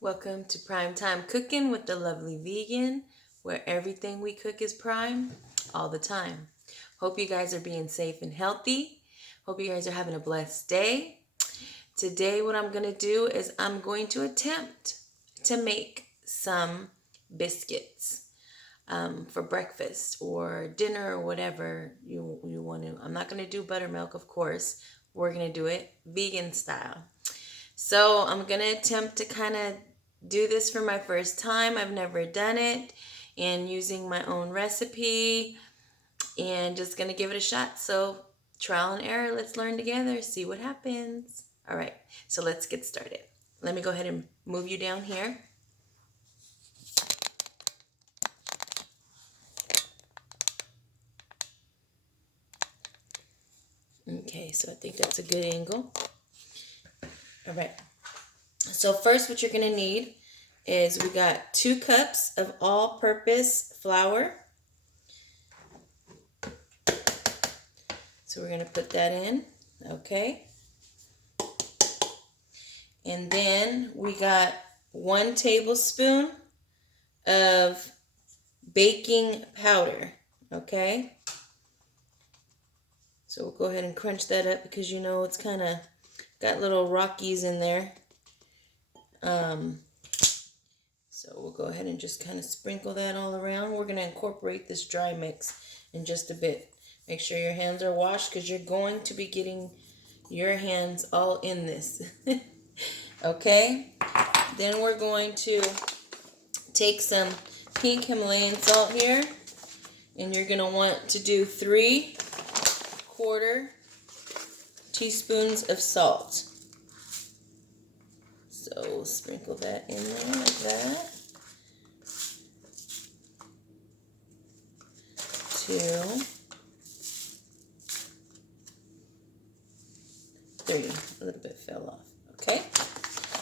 Welcome to Prime Time Cooking with the Lovely Vegan, where everything we cook is prime all the time. Hope you guys are being safe and healthy. Hope you guys are having a blessed day. Today, what I'm going to do is I'm going to attempt to make some biscuits for breakfast or dinner or whatever you want to. I'm not going to do buttermilk, of course. We're going to do it vegan style. So I'm going to attempt to kind of do this for my first time. I've never done it, and using my own recipe, and just going to give it a shot. So trial and error, let's learn together, see what happens. All right, so let's get started. Let me go ahead and move you down here. Okay, so I think that's a good angle. All right. So first what you're going to need is we got 2 cups of all-purpose flour. So we're going to put that in, okay? And then we got 1 tablespoon of baking powder, okay? So we'll go ahead and crunch that up because you know it's kind of got little rockies in there. So we'll go ahead and just kind of sprinkle that all around. We're going to incorporate this dry mix in just a bit. Make sure your hands are washed because you're going to be getting your hands all in this. Okay? Then we're going to take some pink Himalayan salt here. And you're going to want to do 3/4 teaspoons of salt. So we'll sprinkle that in there like that. 2, 3. A little bit fell off. Okay?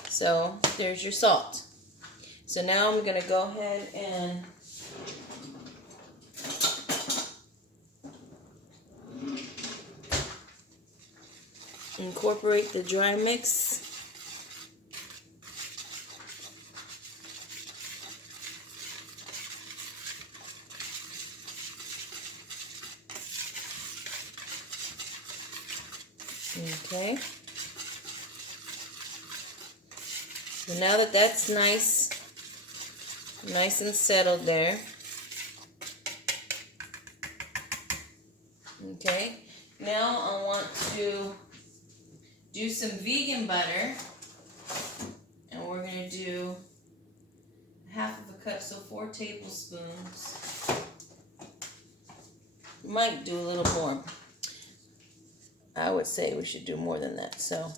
So there's your salt. So now I'm going to go ahead and incorporate the dry mix. Okay. So now that that's nice and settled there. Okay. Now I want to do some vegan butter. And we're going to do 1/2 cup, so 4 tablespoons. We might do a little more. I would say we should do more than that. So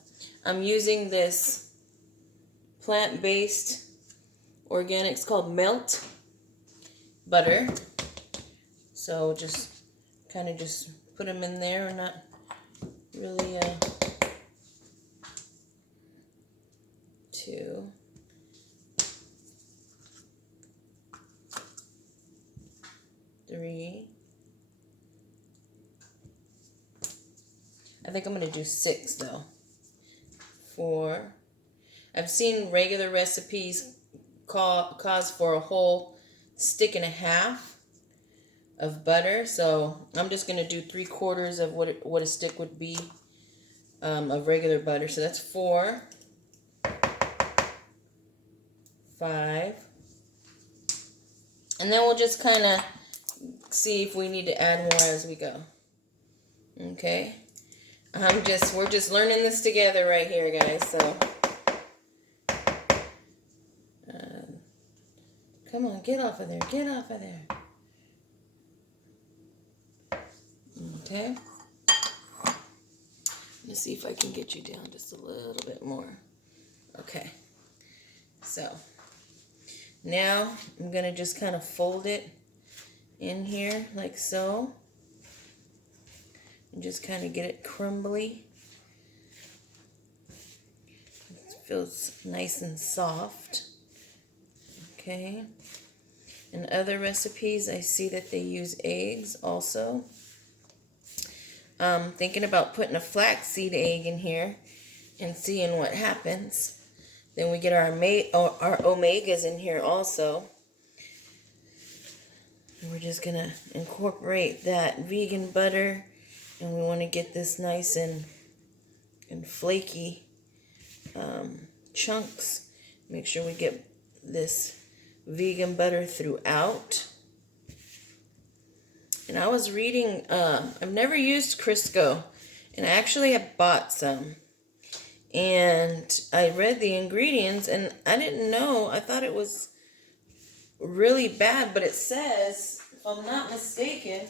I'm using this plant-based organics called Melt butter. So just kind of just put them in there, not really 2, 3. I think I'm going to do 6 though. 4. I've seen regular recipes cause for a whole 1.5 sticks of butter, so I'm just going to do 3/4 of what a stick would be of regular butter. So that's 4, 5, and then we'll just kind of see if we need to add more as we go. Okay, we're just learning this together right here, guys. So come on, get off of there, get off of there. Okay. Let's see if I can get you down just a little bit more. Okay. So now I'm going to just kind of fold it in here like so. And just kind of get it crumbly. It feels nice and soft. Okay. In other recipes, I see that they use eggs also. Thinking about putting a flaxseed egg in here and seeing what happens. Then we get our omegas in here also. And we're just gonna incorporate that vegan butter, and we want to get this nice and flaky chunks. Make sure we get this vegan butter throughout. And I was reading, I've never used Crisco, and I actually have bought some. And I read the ingredients, and I didn't know. I thought it was really bad, but it says, if I'm not mistaken,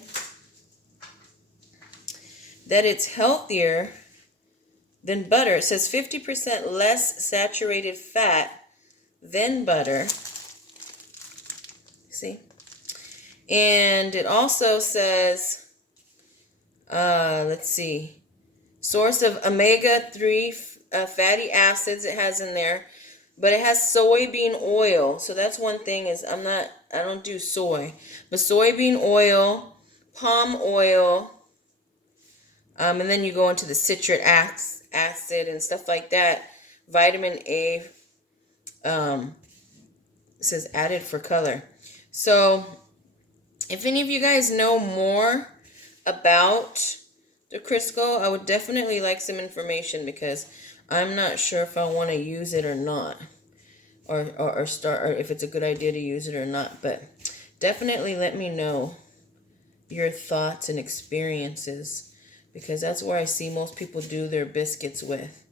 that it's healthier than butter. It says 50% less saturated fat than butter. See? And it also says, let's see, source of omega-3 fatty acids it has in there, but it has soybean oil. So that's one thing is I don't do soy, but soybean oil, palm oil, and then you go into the citric acid and stuff like that. Vitamin A, it says added for color. So if any of you guys know more about the Crisco, I would definitely like some information, because I'm not sure if I want to use it or not, or if it's a good idea to use it or not. But definitely let me know your thoughts and experiences, because that's where I see most people do their biscuits with.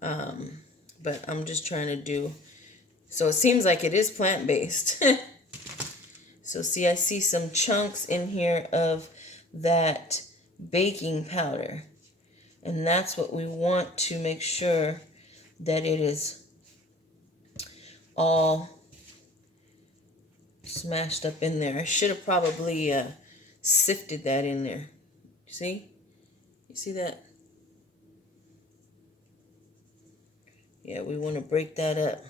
But I'm just trying to do, so it seems like it is plant-based. So see, I see some chunks in here of that baking powder. And that's what we want to make sure that it is all smashed up in there. I should have probably sifted that in there. See? You see that? Yeah, we want to break that up.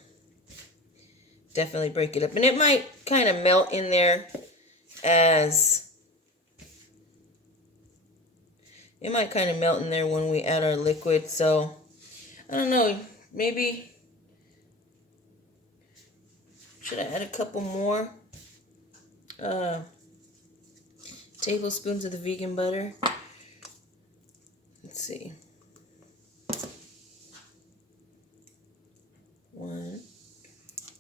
Definitely break it up. And it might kind of melt in there when we add our liquid. So, I don't know. Maybe, should I add a couple more tablespoons of the vegan butter? Let's see. 1.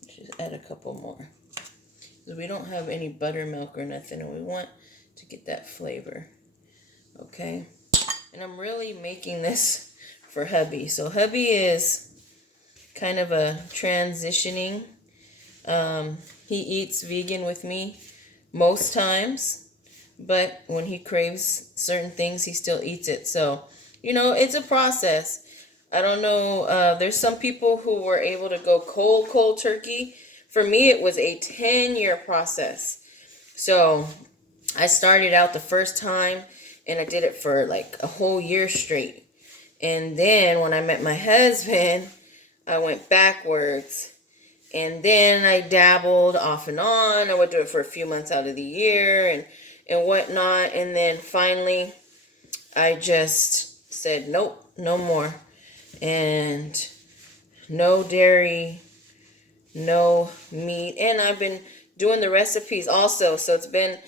Just add a couple more. So we don't have any buttermilk or nothing, and we want to get that flavor. Okay. And I'm really making this for hubby. So hubby is kind of a transitioning. He eats vegan with me most times, but when he craves certain things, he still eats it. So, it's a process. I don't know. There's some people who were able to go cold turkey. For me, it was a 10-year process. So I started out the first time, and I did it for like a whole year straight. And then when I met my husband, I went backwards. And then I dabbled off and on. I would do it for a few months out of the year and whatnot. And then finally, I just said, nope, no more. And no dairy, no meat. And I've been doing the recipes also. So it's been,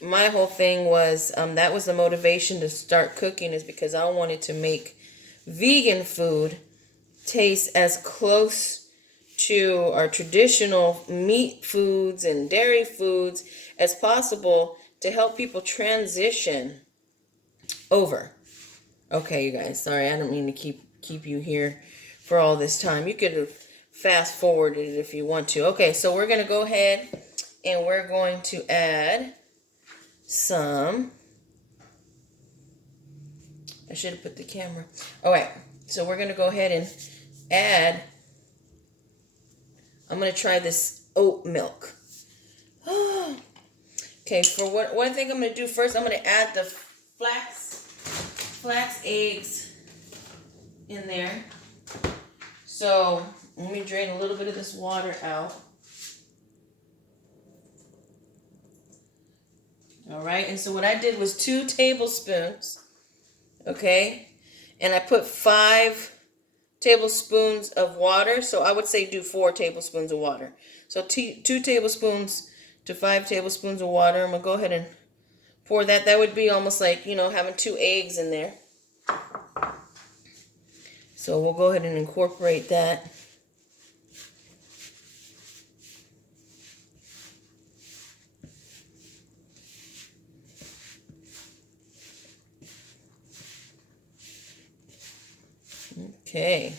my whole thing was, that was the motivation to start cooking, is because I wanted to make vegan food taste as close to our traditional meat foods and dairy foods as possible, to help people transition over. Okay, you guys, sorry, I don't mean to keep you here for all this time. You could have fast forwarded it if you want to. Okay, so we're going to go ahead and we're going to add some, I should have put the camera. All right, so we're going to go ahead and add, I'm going to try this oat milk. Okay, for what I think I'm going to do first, I'm going to add the flax eggs in there. So let me drain a little bit of this water out. All right, and so what I did was 2 tablespoons, okay? And I put 5 tablespoons of water. So I would say do 4 tablespoons of water. So 2 tablespoons to 5 tablespoons of water. I'm going to go ahead and pour that. That would be almost like, you know, having 2 eggs in there. So we'll go ahead and incorporate that. Okay.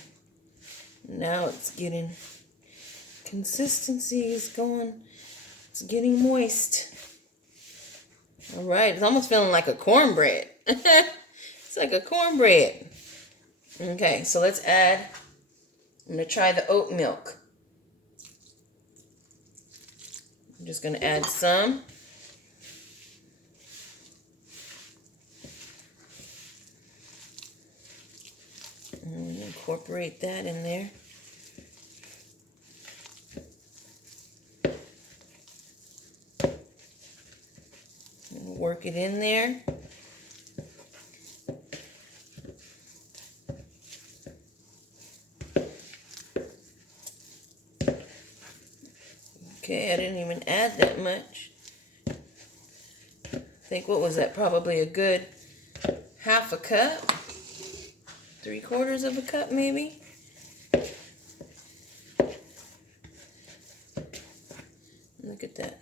Now it's getting, consistency is going, it's getting moist. All right, it's almost feeling like a cornbread. It's like a cornbread. Okay, so let's add, I'm going to try the oat milk. I'm just going to add some. And incorporate that in there. And work it in there. Okay, I didn't even add that much. I think, what was that? Probably a good half a cup. 3/4 of a cup maybe. Look at that.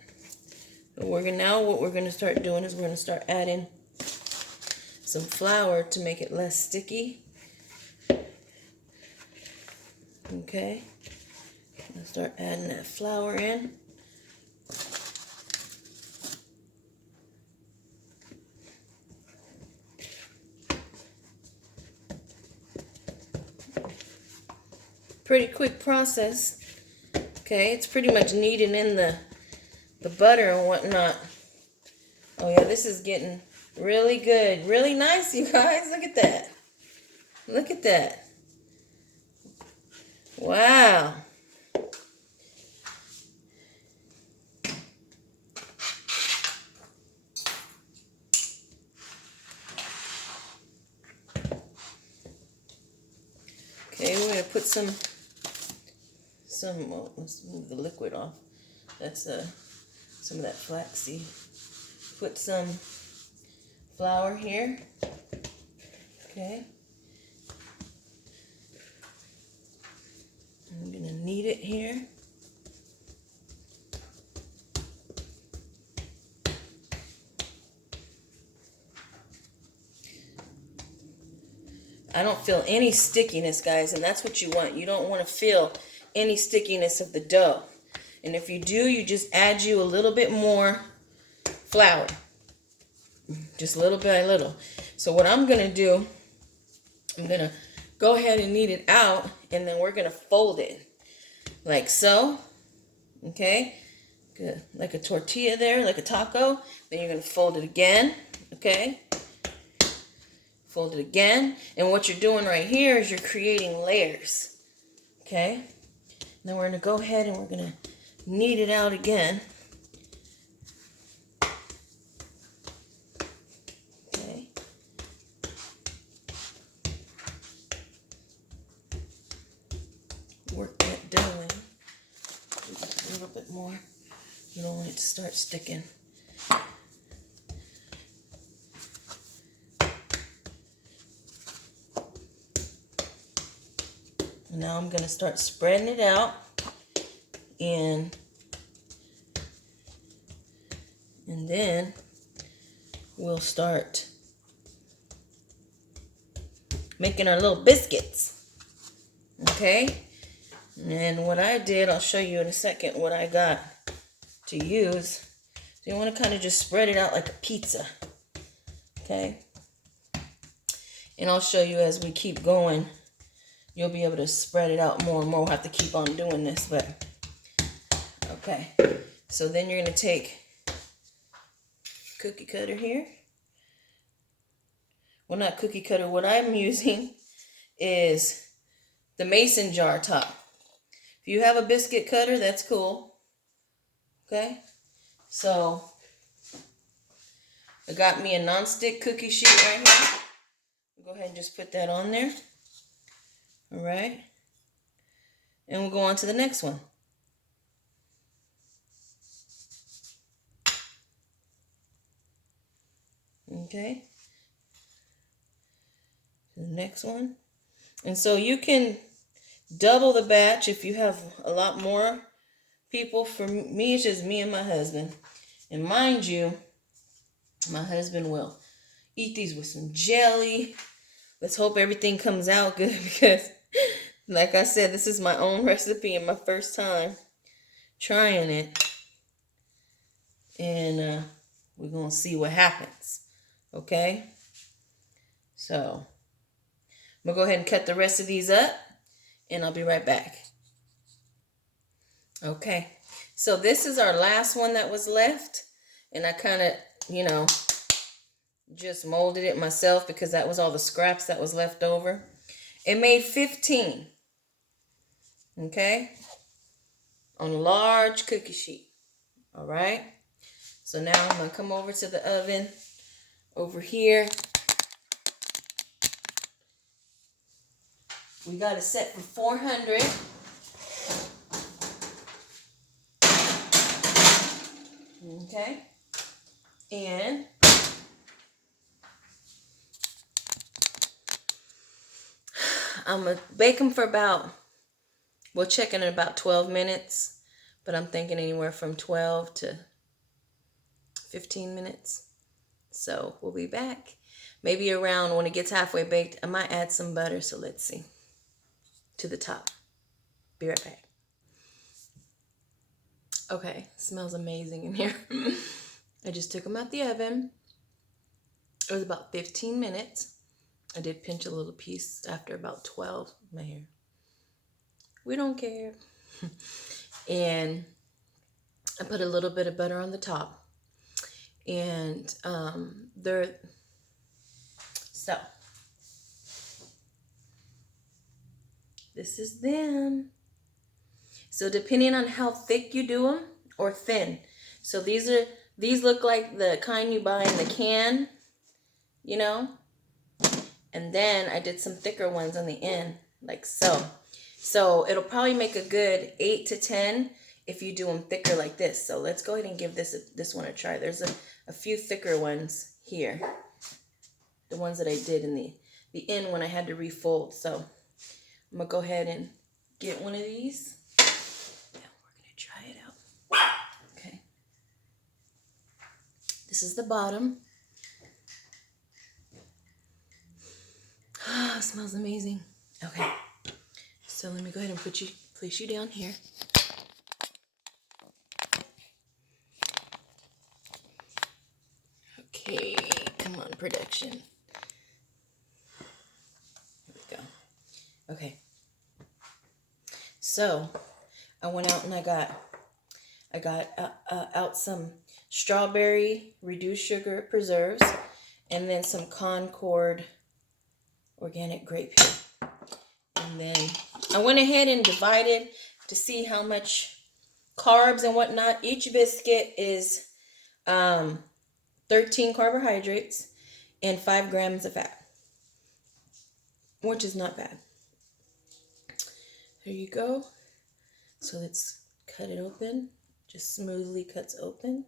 So what we're going to start doing is we're going to start adding some flour to make it less sticky. Okay. I'm going to start adding that flour in. Pretty quick process. Okay, it's pretty much kneading in the butter and whatnot. Oh yeah, this is getting really good. Really nice, you guys. Look at that. Look at that. Wow. Okay, we're going to put some, well, let's move the liquid off. That's some of that flaxseed. Put some flour here. Okay. I'm going to knead it here. I don't feel any stickiness, guys, and that's what you want. You don't want to feel any stickiness of the dough. And if you do, you just add you a little bit more flour. Just little by little. So what I'm going to do, I'm going to go ahead and knead it out, and then we're going to fold it like so. Okay? Good. Like a tortilla there, like a taco. Then you're going to fold it again. Okay? Fold it again. And what you're doing right here is you're creating layers. Okay? And then we're going to go ahead and we're going to knead it out again. Okay. Work that dough in. A little bit more. You don't want it to start sticking. Now I'm going to start spreading it out, and then we'll start making our little biscuits. Okay? And what I did, I'll show you in a second what I got to use. So you want to kind of just spread it out like a pizza. Okay? And I'll show you as we keep going. You'll be able to spread it out more and more. We'll have to keep on doing this, but okay. So then you're going to take cookie cutter here. Well, not cookie cutter. What I'm using is the mason jar top. If you have a biscuit cutter, that's cool. Okay. So I got me a non-stick cookie sheet right here. Go ahead and just put that on there. All right. And we'll go on to the next one. Okay. The next one. And so you can double the batch if you have a lot more people. For me, it's just me and my husband. And mind you, my husband will eat these with some jelly. Let's hope everything comes out good because, like I said, this is my own recipe and my first time trying it. And we're going to see what happens. Okay? So, I'm going to go ahead and cut the rest of these up, and I'll be right back. Okay. So, this is our last one that was left. And I kind of, just molded it myself because that was all the scraps that was left over. It made 15. Okay? On a large cookie sheet. All right? So now I'm going to come over to the oven over here. We got it set for 400. Okay? And I'm going to bake them for we'll check in about 12 minutes. But I'm thinking anywhere from 12 to 15 minutes. So we'll be back. Maybe around when it gets halfway baked, I might add some butter. So let's see. To the top. Be right back. Okay, smells amazing in here. I just took them out the oven. It was about 15 minutes. I did pinch a little piece after about 12. My hair. We don't care. And I put a little bit of butter on the top. And so this is them. So depending on how thick you do them or thin. So these look like the kind you buy in the can, And then I did some thicker ones on the end, like so. So it'll probably make a good 8 to 10 if you do them thicker like this. So let's go ahead and give this one a try. There's a few thicker ones here. The ones that I did in the end when I had to refold. So I'm going to go ahead and get one of these. Yeah, we're going to try it out. Okay. This is the bottom. Ah, smells amazing. Okay. So let me go ahead and place you down here. Okay, come on, production. Here we go. Okay. So I went out and I got out some strawberry reduced sugar preserves and then some Concord organic grape. And then I went ahead and divided to see how much carbs and whatnot. Each biscuit is 13 carbohydrates and 5 grams of fat, which is not bad. There you go. So let's cut it open. Just smoothly cuts open.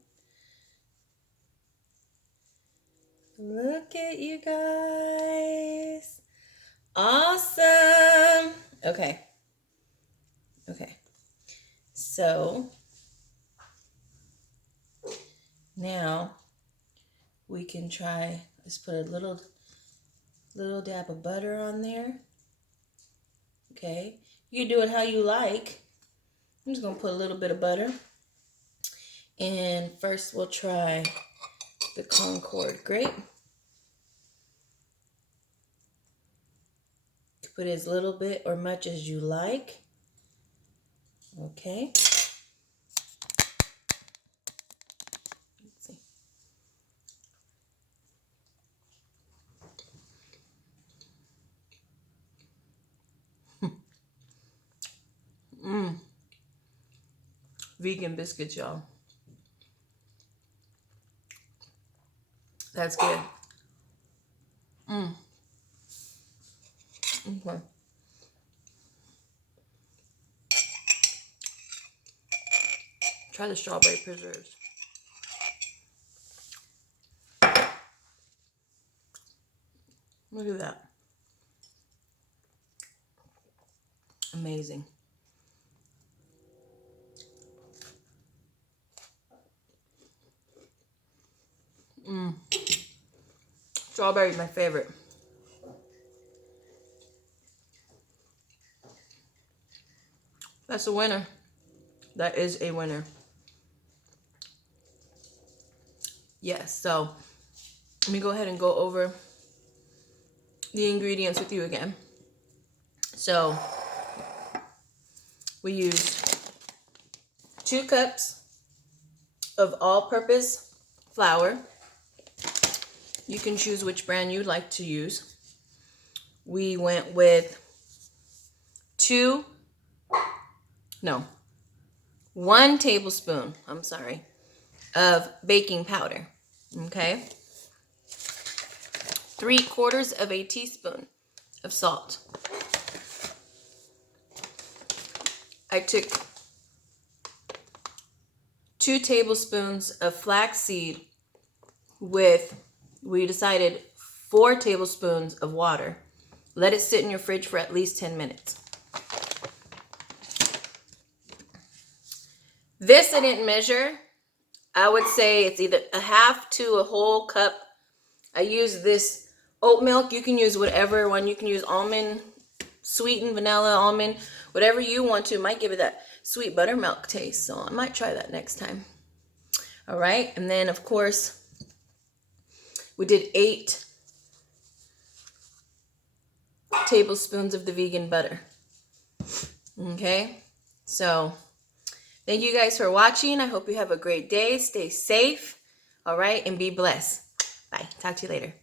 Look at you guys. Awesome. Okay. So now we can try, let's put a little dab of butter on there. Okay. You can do it how you like. I'm just going to put a little bit of butter. And first we'll try the Concord grape. Put as little bit or much as you like. Okay. Let's see. Vegan biscuits, y'all. That's good. Okay. try the strawberry preserves. Look at that. Amazing. Strawberry is my favorite. That's a winner. That is a winner. Yes, so let me go ahead and go over the ingredients with you again. So we use 2 cups of all-purpose flour. You can choose which brand you'd like to use. We went with 1 tablespoon, of baking powder, okay? 3/4 of a teaspoon of salt. I took 2 tablespoons of flaxseed with, we decided, 4 tablespoons of water. Let it sit in your fridge for at least 10 minutes. This I didn't measure. I would say it's either a half to a whole cup. I use this oat milk. You can use whatever one. You can use almond, sweetened vanilla, almond, whatever you want to. Might give it that sweet buttermilk taste. So I might try that next time. All right. And then, of course, we did 8 tablespoons of the vegan butter. Okay. So thank you guys for watching. I hope you have a great day. Stay safe. All right. And be blessed. Bye. Talk to you later.